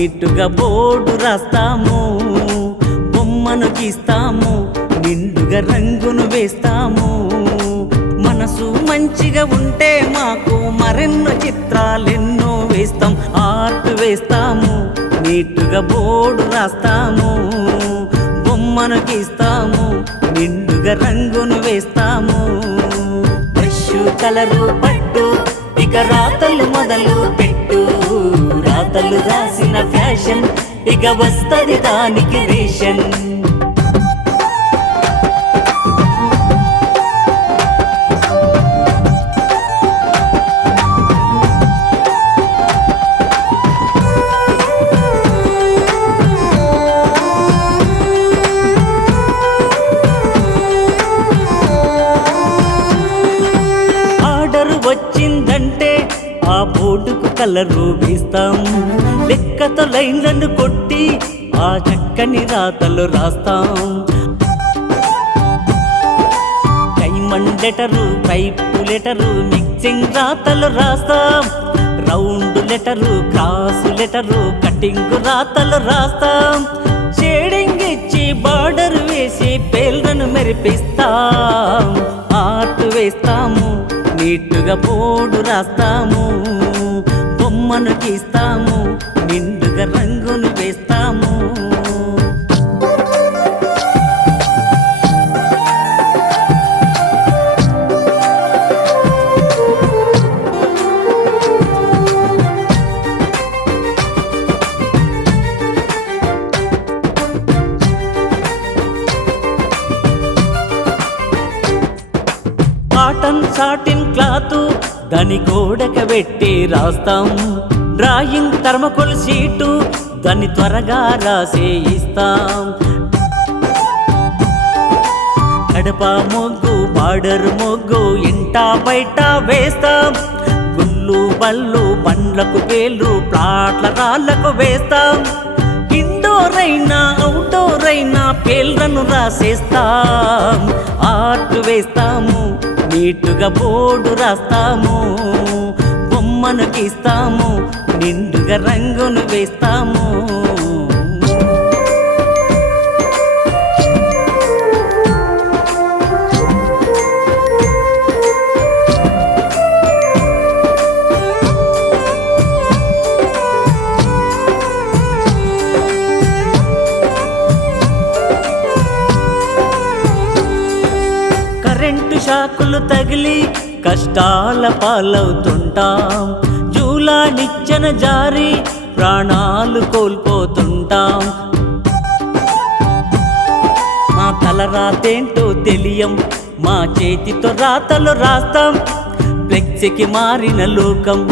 నీటుగా బోర్డు రాస్తాము, బొమ్మను గీస్తాము, నిండుగా రంగును వేస్తాము. మనసు మంచిగా ఉంటే మాకు మరెన్నో చిత్రాలెన్నో వేస్తాం. ఆర్ట్ వేస్తాము, నీటుగా బోర్డు రాస్తాము, బొమ్మను గీస్తాము, నిండుగా రంగును వేస్తాము. బ్రష్ కలరు పట్టు, ఇక రాతలు మొదలు పెట్టు. రాతలు రాసిన ఫ్యాషన్, ఇక వస్తది దానికి రేషన్. వచ్చిందంటే ఆ బోర్డుకు కలరు వేస్తాం. లెక్కతో లైన్లను కొట్టి ఆ చక్కని రాతలు రాస్తాం. Diamond letter, pipe letter, mixing రాతలు రాస్తాం. Round letter, cross letter, cutting రాతలు రాస్తాం. షేడింగ్ ఇచ్చి బార్డర్ వేసి పేర్లను మెరిపిస్తాం. ఆర్ట్ వేస్తాము, నీటుగా బోర్డు రాస్తాము, బొమ్మను గీస్తాము, నిండుగా రంగును వేస్తాము. కాటన్ సాటిన్ క్లాత్ దాని గోడక పెట్టి రాస్తాం. డ్రాయింగ్ థర్మకోల్ షీటు దాన్ని త్వరగా రాసే ఇస్తాం. కడప మొగ్గు, బార్డర్ మొగ్గు ఇంటా బయట వేస్తాం. గుళ్ళు బళ్ళు, బండ్లకు పేర్లు, ప్లాట్ల రాళ్లకు వేస్తాం. ఇండోర్ అయినా అవుట్డోర్ అయినా పేర్లను రాసేస్తాం. ఆర్ట్ వేస్తాము, నీటుగా బోర్డు రాస్తాము, బొమ్మను గీస్తాము, నిండుగా రంగును వేస్తాము. కరెంటు షాకులు తగిలి కష్టాల పాలవుతుంటాం. జూలా నిచ్చెన జారి ప్రాణాలు కోల్పోతుంటాం. మా తలరాతేంటో తెలియం, మా చేతితో రాతలు రాస్తాం. ఫ్లెక్సీకి మారిన లోకం,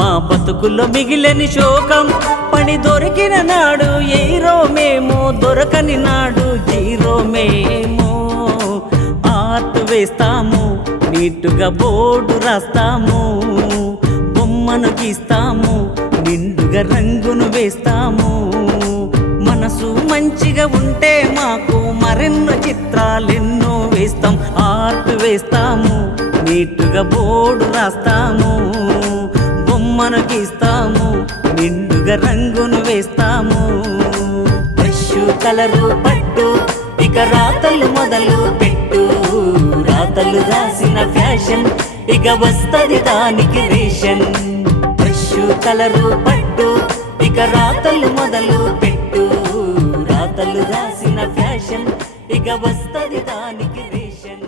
మా బతుకుల్లో మిగిలని శోకం. పని దొరికిన నాడు హీరో మేము, దొరకని నాడు జీరో మేము. ఆర్ట్ వేస్తాము, నీటుగా బోర్డు రాస్తాము, బొమ్మను గీస్తాము, నిండుగా రంగును వేస్తాము. మనసు మంచిగా ఉంటే మాకు మరెన్నో చిత్రాలెన్నో వేస్తాం. ఆర్ట్ వేస్తాము, నీటుగా బోర్డు రాస్తాము, బొమ్మను గీస్తాము, నిండుగా రంగును వేస్తాము. బ్రష్ కలరు పట్టు, ఇక రాతలు మొదలు పెట్టు. రాతలు రాసిన ఫ్యాషన్, ఇక వస్తది దానికి రేషన్. బ్రష్ కలరు పట్టు, ఇక రాతలు మొదలు పెట్టు. రాతలు రాసిన ఫ్యాషన్, ఇక వస్తది దానికి రేషన్.